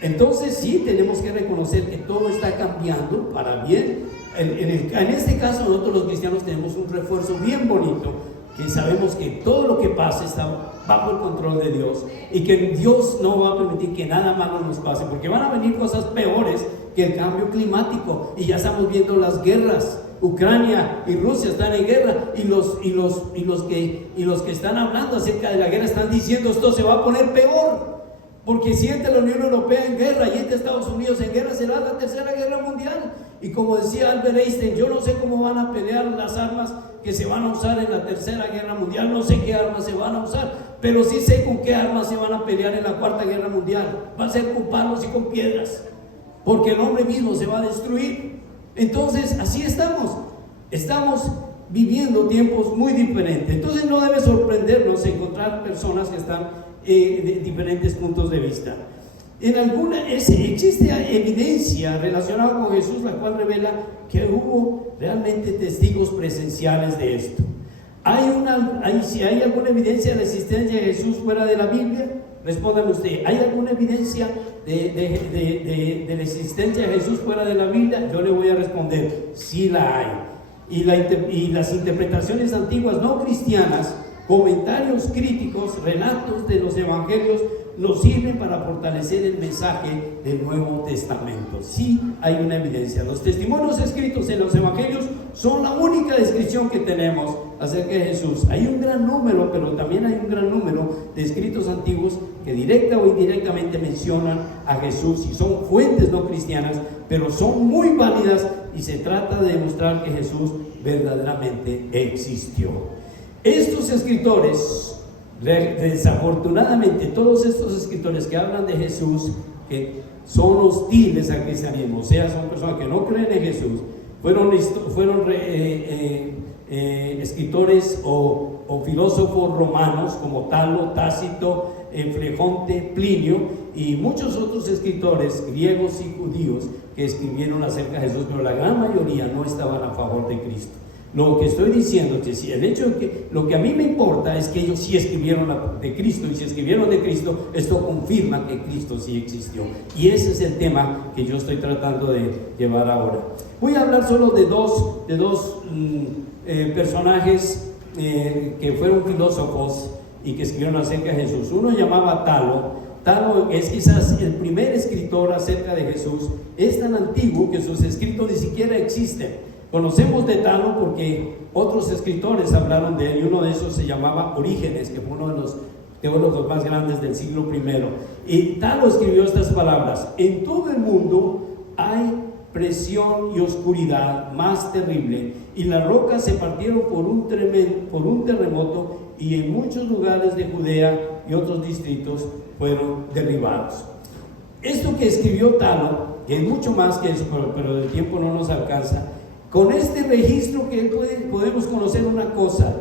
Entonces sí tenemos que reconocer que todo está cambiando para bien. En este caso nosotros los cristianos tenemos un refuerzo bien bonito, que sabemos que todo lo que pase está bajo el control de Dios y que Dios no va a permitir que nada malo nos pase, porque van a venir cosas peores que el cambio climático. Y ya estamos viendo las guerras Ucrania y Rusia están en guerra, y los que están hablando acerca de la guerra están diciendo esto se va a poner peor, porque si entra la Unión Europea en guerra y entra Estados Unidos en guerra, será la tercera guerra mundial. Y como decía Albert Einstein, yo no sé cómo van a pelear las armas que se van a usar en la tercera guerra mundial, no sé qué armas se van a usar, pero sí sé con qué armas se van a pelear en la cuarta guerra mundial. Va a ser con palos y con piedras, porque el hombre mismo se va a destruir. Entonces así estamos viviendo tiempos muy diferentes. Entonces no debe sorprendernos encontrar personas que están de diferentes puntos de vista. Existe evidencia relacionada con Jesús, la cual revela que hubo realmente testigos presenciales de esto. Si hay alguna evidencia de la existencia de Jesús fuera de la Biblia, respóndame usted. ¿Hay alguna evidencia de la existencia de Jesús fuera de la Biblia? Yo le voy a responder, sí la hay. Y las interpretaciones antiguas no cristianas, comentarios críticos, relatos de los evangelios nos sirven para fortalecer el mensaje del Nuevo Testamento. Sí hay una evidencia. Los testimonios escritos en los evangelios son la única descripción que tenemos acerca de Jesús. Hay un gran número, pero también hay un gran número de escritos antiguos que directa o indirectamente mencionan a Jesús y son fuentes no cristianas, pero son muy válidas y se trata de demostrar que Jesús verdaderamente existió. Estos escritores, desafortunadamente, todos estos escritores que hablan de Jesús, que son hostiles al cristianismo, o sea, son personas que no creen en Jesús, fueron escritores o filósofos romanos como Talo, Tácito, Flegonte, Plinio y muchos otros escritores griegos y judíos que escribieron acerca de Jesús, pero la gran mayoría no estaban a favor de Cristo. Lo que estoy diciendo es que si el hecho de que lo que a mí me importa es que ellos sí escribieron de Cristo, y si escribieron de Cristo, esto confirma que Cristo sí existió, y ese es el tema que yo estoy tratando de llevar ahora. Voy a hablar solo de dos personajes que fueron filósofos y que escribieron acerca de Jesús. Uno llamaba Talo. Talo es quizás el primer escritor acerca de Jesús. Es tan antiguo que sus escritos ni siquiera existen. Conocemos de Talo porque otros escritores hablaron de él, y uno de esos se llamaba Orígenes, que fue uno de los teólogos más grandes del siglo I. Y Talo escribió estas palabras: en todo el mundo hay presión y oscuridad más terrible, y las rocas se partieron por un terremoto, y en muchos lugares de Judea y otros distritos fueron derribados. Esto que escribió Talo, que es mucho más que eso, pero el tiempo no nos alcanza. Con este registro que podemos conocer una cosa: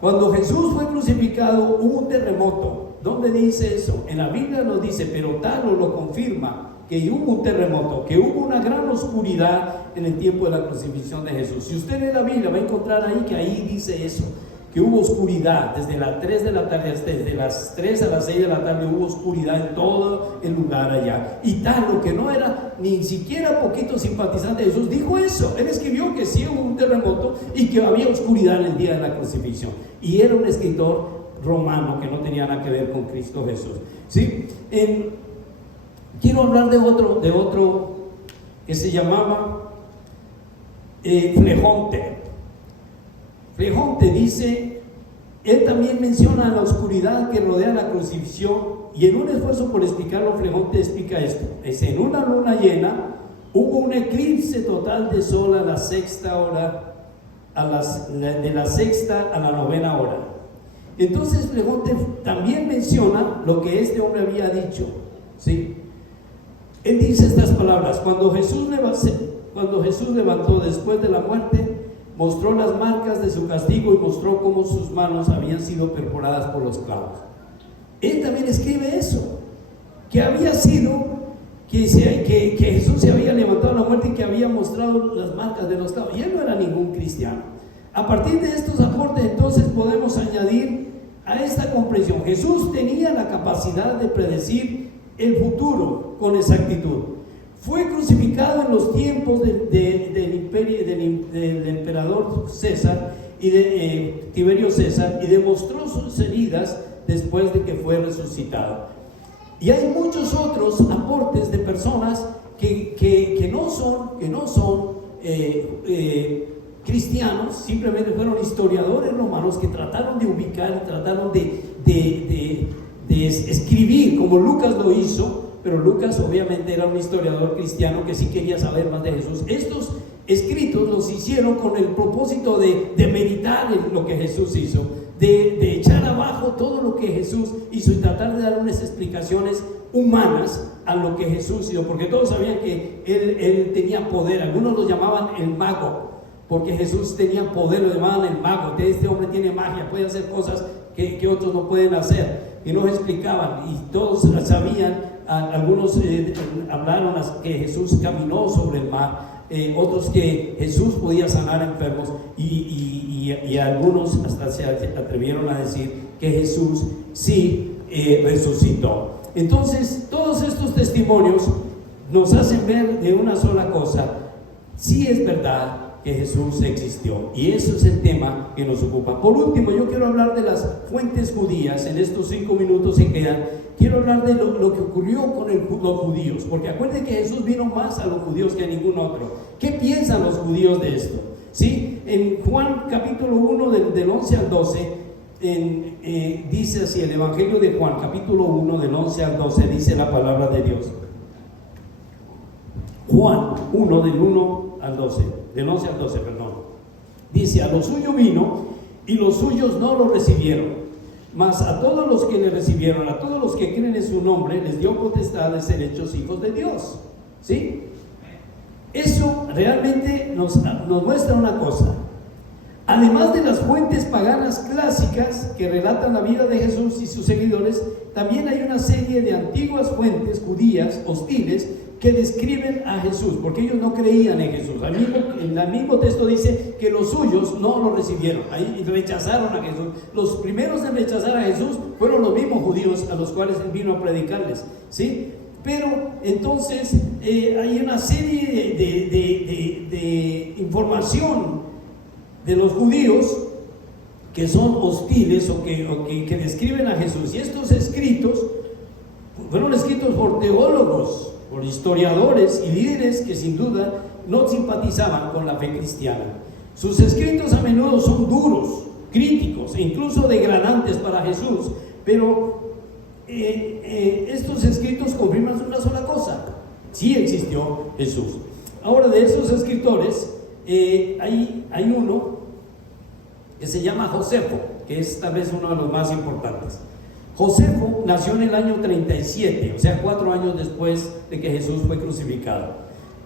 cuando Jesús fue crucificado hubo un terremoto. ¿Dónde dice eso? En la Biblia nos dice, pero Talo lo confirma, que hubo un terremoto, que hubo una gran oscuridad en el tiempo de la crucifixión de Jesús. Si usted lee la Biblia va a encontrar ahí que ahí dice eso, que hubo oscuridad desde las 3 de la tarde, desde las 3 a las 6 de la tarde hubo oscuridad en todo el lugar allá. Y Talo, que no era ni siquiera poquito simpatizante de Jesús, dijo eso. Él escribió que sí hubo un terremoto y que había oscuridad en el día de la crucifixión. Y era un escritor romano que no tenía nada que ver con Cristo Jesús. ¿Sí? Quiero hablar de otro que se llamaba Flegonte. Flegonte dice, él también menciona la oscuridad que rodea la crucifixión, y en un esfuerzo por explicarlo, Flegonte explica esto. Es: en una luna llena hubo un eclipse total de sol a la sexta hora, de la sexta a la novena hora. Entonces Flegonte también menciona lo que este hombre había dicho, ¿sí? Él dice estas palabras: cuando Jesús levantó después de la muerte, mostró las marcas de su castigo y mostró cómo sus manos habían sido perforadas por los clavos. Él también escribe eso, que había sido, que Jesús se había levantado de la muerte y que había mostrado las marcas de los clavos. Y él no era ningún cristiano. A partir de estos aportes, entonces, podemos añadir a esta comprensión: Jesús tenía la capacidad de predecir el futuro con exactitud. Fue crucificado en los tiempos del emperador César y de Tiberio César, y demostró sus heridas después de que fue resucitado. Y hay muchos otros aportes de personas que no son cristianos simplemente fueron historiadores romanos que trataron de ubicar, trataron de escribir como Lucas lo hizo, pero Lucas obviamente era un historiador cristiano que sí quería saber más de Jesús. Estos escritos los hicieron con el propósito de meditar en lo que Jesús hizo, de echar abajo todo lo que Jesús hizo y tratar de dar unas explicaciones humanas a lo que Jesús hizo, porque todos sabían que él tenía poder. Algunos lo llamaban el mago, porque Jesús tenía poder, lo llamaban el mago. Este hombre tiene magia, puede hacer cosas que otros no pueden hacer, y nos explicaban, y todos sabían. Algunos hablaron que Jesús caminó sobre el mar, otros que Jesús podía sanar enfermos, y algunos hasta se atrevieron a decir que Jesús sí resucitó. Entonces, todos estos testimonios nos hacen ver de una sola cosa: sí es verdad que Jesús existió, y eso es el tema que nos ocupa. Por último, yo quiero hablar de las fuentes judías. En estos 5 minutos que quedan, quiero hablar de lo que ocurrió con los judíos, porque acuérdense que Jesús vino más a los judíos que a ningún otro. ¿Qué piensan los judíos de esto? ¿Sí? En Juan capítulo 1 del 11 al 12 dice así, el Evangelio de Juan capítulo 1 del 11 al 12 dice la palabra de Dios. Juan 1 del 1 al 12, del 11 al 12, perdón. Dice: a lo suyo vino y los suyos no lo recibieron, mas a todos los que le recibieron, a todos los que creen en su nombre, les dio potestad de ser hechos hijos de Dios. ¿Sí? Eso realmente nos muestra una cosa. Además de las fuentes paganas clásicas que relatan la vida de Jesús y sus seguidores, también hay una serie de antiguas fuentes judías hostiles que describen a Jesús, porque ellos no creían en Jesús. En el mismo texto dice que los suyos no lo recibieron, ahí rechazaron a Jesús. Los primeros en rechazar a Jesús fueron los mismos judíos a los cuales él vino a predicarles, ¿sí? Pero entonces hay una serie de información de los judíos que son hostiles o que describen a Jesús, y estos escritos fueron escritos por teólogos, por historiadores y líderes que sin duda no simpatizaban con la fe cristiana. Sus escritos a menudo son duros, críticos e incluso degradantes para Jesús, pero estos escritos confirman una sola cosa: sí existió Jesús. Ahora, de esos escritores hay uno que se llama Josefo, que es tal vez uno de los más importantes. Josefo nació en el año 37, o sea 4 años después de que Jesús fue crucificado,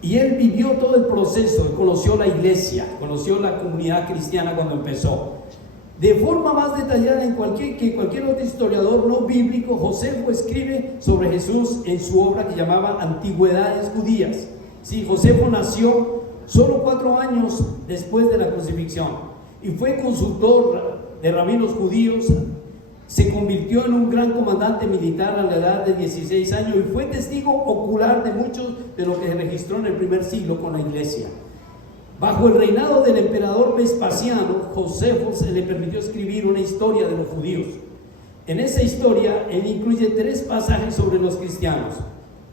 y él vivió todo el proceso, conoció la iglesia, conoció la comunidad cristiana cuando empezó. De forma más detallada que cualquier otro historiador no bíblico, Josefo escribe sobre Jesús en su obra que llamaba Antigüedades Judías. Sí, Josefo nació solo 4 años después de la crucifixión y fue consultor de rabinos judíos. Se convirtió en un gran comandante militar a la edad de 16 años y fue testigo ocular de mucho de lo que se registró en el primer siglo con la iglesia. Bajo el reinado del emperador Vespasiano, Josefo se le permitió escribir una historia de los judíos. En esa historia, él incluye 3 pasajes sobre los cristianos.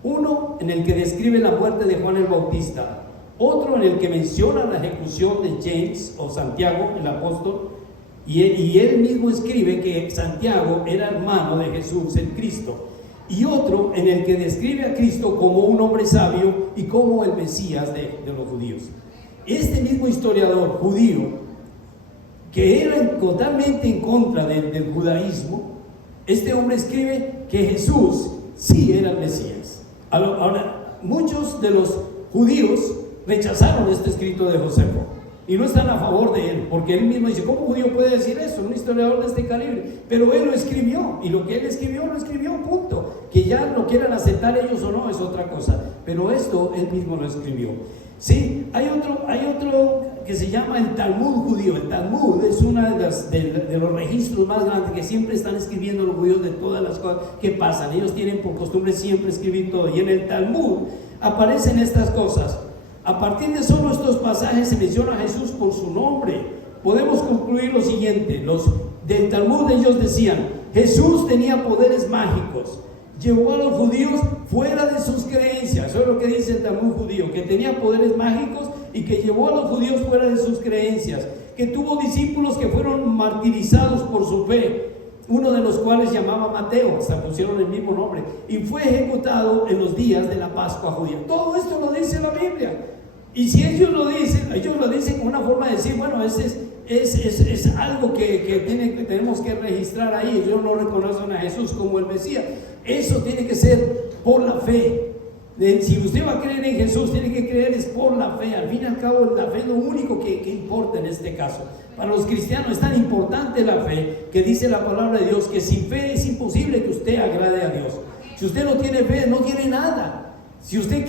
Uno en el que describe la muerte de Juan el Bautista, otro en el que menciona la ejecución de James o Santiago, el apóstol, y él mismo escribe que Santiago era hermano de Jesús, el Cristo, y otro en el que describe a Cristo como un hombre sabio y como el Mesías de los judíos. Este mismo historiador judío, que era totalmente en contra del judaísmo, este hombre escribe que Jesús sí era el Mesías. Ahora, muchos de los judíos rechazaron este escrito de Josefo y no están a favor de él, porque él mismo dice: ¿cómo un judío puede decir eso? Un historiador de este calibre. Pero él lo escribió, y lo que él escribió, lo escribió, punto. Que ya lo quieran aceptar ellos o no es otra cosa, pero esto él mismo lo escribió. Sí, hay otro que se llama el Talmud judío. El Talmud es uno de los registros más grandes que siempre están escribiendo los judíos de todas las cosas que pasan. Ellos tienen por costumbre siempre escribir todo, y en el Talmud aparecen estas cosas. A partir de solo estos pasajes se menciona a Jesús por su nombre. Podemos concluir lo siguiente: los del Talmud, ellos decían: Jesús tenía poderes mágicos, llevó a los judíos fuera de sus creencias. Eso es lo que dice el Talmud judío, que tenía poderes mágicos y que llevó a los judíos fuera de sus creencias, que tuvo discípulos que fueron martirizados por su fe, uno de los cuales llamaba Mateo, hasta pusieron el mismo nombre, y fue ejecutado en los días de la Pascua judía. Todo esto lo dice la Biblia. Y si ellos lo dicen con una forma de decir, bueno, es algo que tenemos que registrar ahí. Ellos no reconocen a Jesús como el Mesías. Eso tiene que ser por la fe. Si usted va a creer en Jesús, tiene que creer es por la fe. Al fin y al cabo, la fe es lo único que importa en este caso. Para los cristianos es tan importante la fe, que dice la palabra de Dios que sin fe es imposible que usted agrade a Dios. Si usted no tiene fe, no tiene nada. Si usted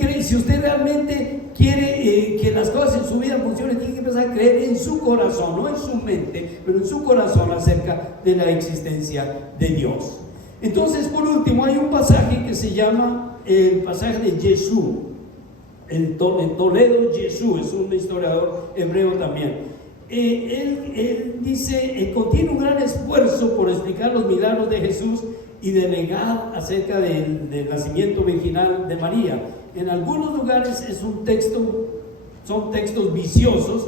realmente quiere que las cosas en su vida funcionen, tiene que empezar a creer en su corazón, no en su mente, pero en su corazón acerca de la existencia de Dios. Entonces, por último, hay un pasaje que se llama el pasaje de Jesús. En Toledo, Jesús es un historiador hebreo también. Él dice, contiene un gran esfuerzo por explicar los milagros de Jesús y de negar acerca del nacimiento virginal de María. En algunos lugares son textos viciosos,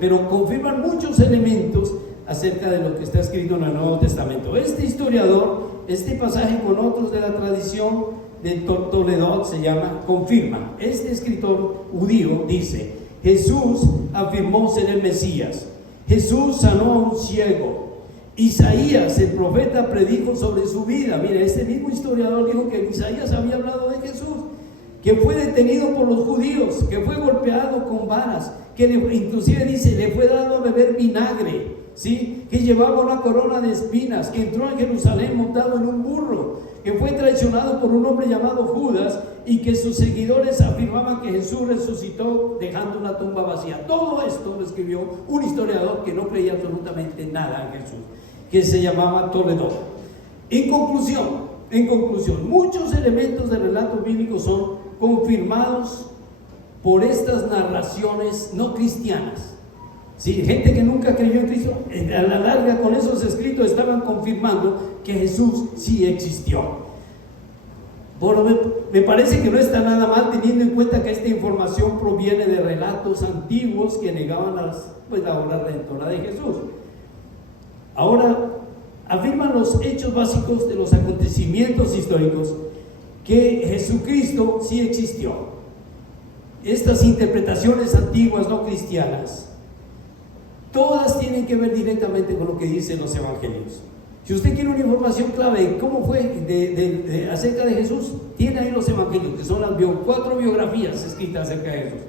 pero confirman muchos elementos acerca de lo que está escrito en el Nuevo Testamento. Este historiador, este pasaje con otros de la tradición de Toledo se llama, confirma. Este escritor judío dice: Jesús afirmó ser el Mesías. Jesús sanó a un ciego. Isaías, el profeta, predijo sobre su vida. Mira, este mismo historiador dijo que Isaías había hablado de Jesús, que fue detenido por los judíos, que fue golpeado con varas, que inclusive dice, le fue dado a beber vinagre, ¿sí? Que llevaba una corona de espinas, que entró en Jerusalén montado en un burro, que fue traicionado por un hombre llamado Judas, y que sus seguidores afirmaban que Jesús resucitó dejando una tumba vacía. Todo esto lo escribió un historiador que no creía absolutamente nada en Jesús, que se llamaba Toledo. En conclusión, muchos elementos del relato bíblico son confirmados por estas narraciones no cristianas. Sí, gente que nunca creyó en Cristo, a la larga con esos escritos estaban confirmando que Jesús sí existió. Bueno, me parece que no está nada mal, teniendo en cuenta que esta información proviene de relatos antiguos que negaban la obra redentora de Jesús. Ahora, afirman los hechos básicos de los acontecimientos históricos que Jesucristo sí existió. Estas interpretaciones antiguas no cristianas, todas tienen que ver directamente con lo que dicen los evangelios. Si usted quiere una información clave de cómo fue acerca de Jesús, tiene ahí los evangelios, que son las 4 biografías escritas acerca de Jesús.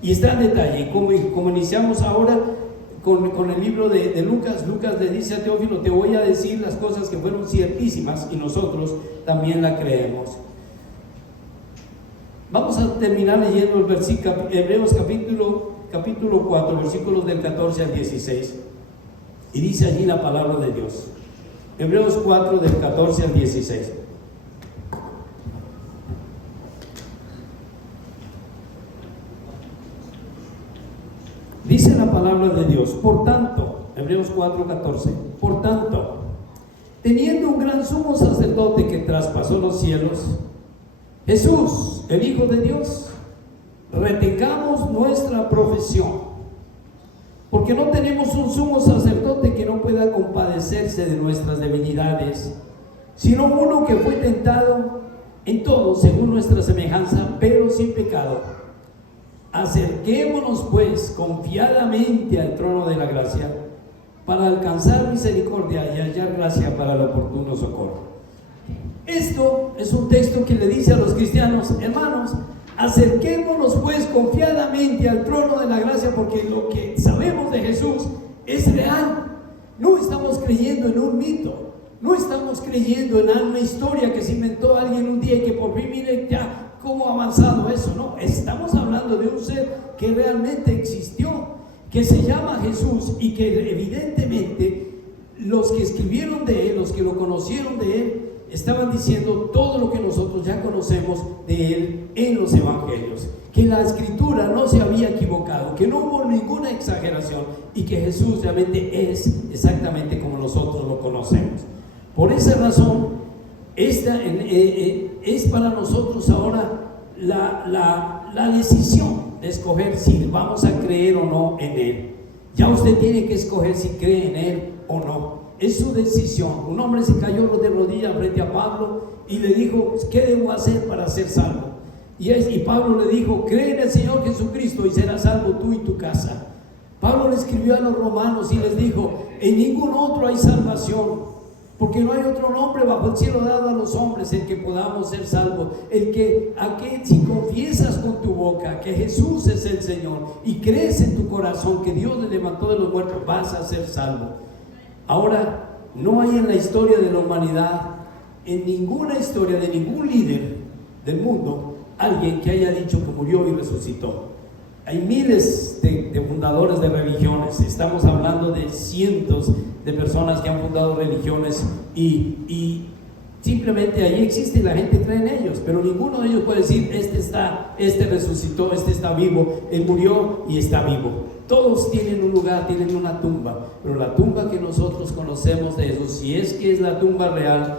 Y está en detalle. Como iniciamos ahora con el libro de Lucas, Lucas le dice a Teófilo: te voy a decir las cosas que fueron ciertísimas y nosotros también la creemos. Vamos a terminar leyendo el versículo, Hebreos capítulo 4, versículos del 14 al 16. Y dice allí la palabra de Dios. Hebreos 4, del 14 al 16. Dice la palabra de Dios: por tanto, Hebreos 4, 14, por tanto, teniendo un gran sumo sacerdote que traspasó los cielos, Jesús, el Hijo de Dios, retengamos nuestra profesión, porque no tenemos un sumo sacerdote que no pueda compadecerse de nuestras debilidades, sino uno que fue tentado en todo según nuestra semejanza, pero sin pecado. Acerquémonos pues confiadamente al trono de la gracia, para alcanzar misericordia y hallar gracia para el oportuno socorro. Esto es un texto que le dice a los cristianos: hermanos, acerquémonos pues confiadamente al trono de la gracia, porque lo que sabemos de Jesús es real. No estamos creyendo en un mito, no estamos creyendo en una historia que se inventó alguien un día y que por fin mire ya cómo ha avanzado eso. No, estamos hablando de un ser que realmente existió, que se llama Jesús, y que evidentemente los que escribieron de él, los que lo conocieron de él, estaban diciendo todo lo que nosotros ya conocemos de él en los evangelios, que la escritura no se había equivocado, que no hubo ninguna exageración y que Jesús realmente es exactamente como nosotros lo conocemos. Por esa razón, es para nosotros ahora la decisión de escoger si vamos a creer o no en Él. Ya usted tiene que escoger si cree en Él o no. Es su decisión. Un hombre se cayó de rodillas frente a Pablo y le dijo: ¿qué debo hacer para ser salvo? Y Pablo le dijo: cree en el Señor Jesucristo y serás salvo tú y tu casa. Pablo le escribió a los romanos y les dijo: en ningún otro hay salvación, porque no hay otro nombre bajo el cielo dado a los hombres en que podamos ser salvos. Si confiesas con tu boca que Jesús es el Señor y crees en tu corazón que Dios le levantó de los muertos, vas a ser salvo. Ahora, no hay en la historia de la humanidad, en ninguna historia de ningún líder del mundo, alguien que haya dicho que murió y resucitó. Hay miles de fundadores de religiones. Estamos hablando de cientos de personas que han fundado religiones y simplemente ahí existe y la gente cree en ellos, pero ninguno de ellos puede decir: este resucitó, este está vivo, él murió y está vivo. Todos tienen un lugar, tienen una tumba, pero la tumba que nosotros conocemos de eso, si es que es la tumba real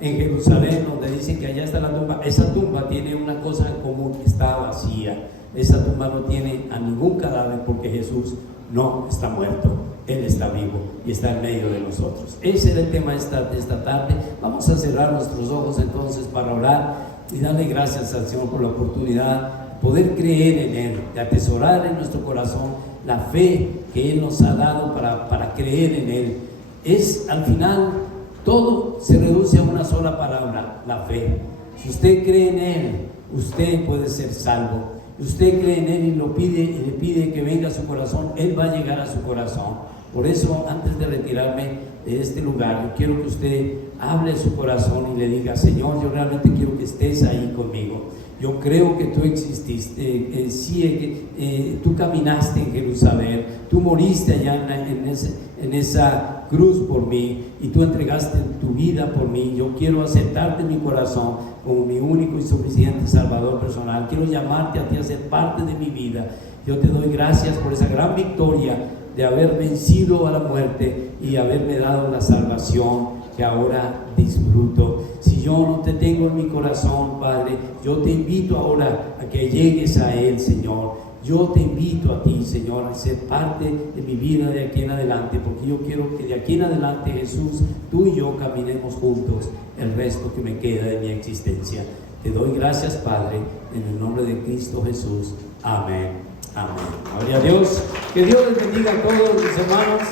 en Jerusalén, donde dicen que allá está la tumba, esa tumba tiene una cosa en común: está vacía. Esa tumba no tiene a ningún cadáver, porque Jesús no está muerto, Él está vivo y está en medio de nosotros. Ese es el tema de esta tarde. Vamos a cerrar nuestros ojos entonces para orar y darle gracias al Señor por la oportunidad de poder creer en Él, de atesorar en nuestro corazón la fe que Él nos ha dado para creer en Él. Al final, todo se reduce a una sola palabra: la fe. Si usted cree en Él, usted puede ser salvo. Usted cree en Él y le pide que venga a su corazón, Él va a llegar a su corazón. Por eso, antes de retirarme de este lugar, yo quiero que usted hable su corazón y le diga: Señor, yo realmente quiero que estés ahí conmigo. Yo creo que tú exististe, tú caminaste en Jerusalén, tú moriste allá en esa cruz por mí y tú entregaste tu vida por mí. Yo quiero aceptarte en mi corazón como mi único y suficiente Salvador personal. Quiero llamarte a ti a ser parte de mi vida. Yo te doy gracias por esa gran victoria de haber vencido a la muerte y haberme dado la salvación que ahora disfruto. Si yo no te tengo en mi corazón, Padre, yo te invito ahora a que llegues a Él, Señor. Yo te invito a ti, Señor, a ser parte de mi vida de aquí en adelante, porque yo quiero que de aquí en adelante, Jesús, tú y yo caminemos juntos el resto que me queda de mi existencia. Te doy gracias, Padre, en el nombre de Cristo Jesús. Amén. Amén. Gloria a Dios. Que Dios les bendiga a todos mis hermanos.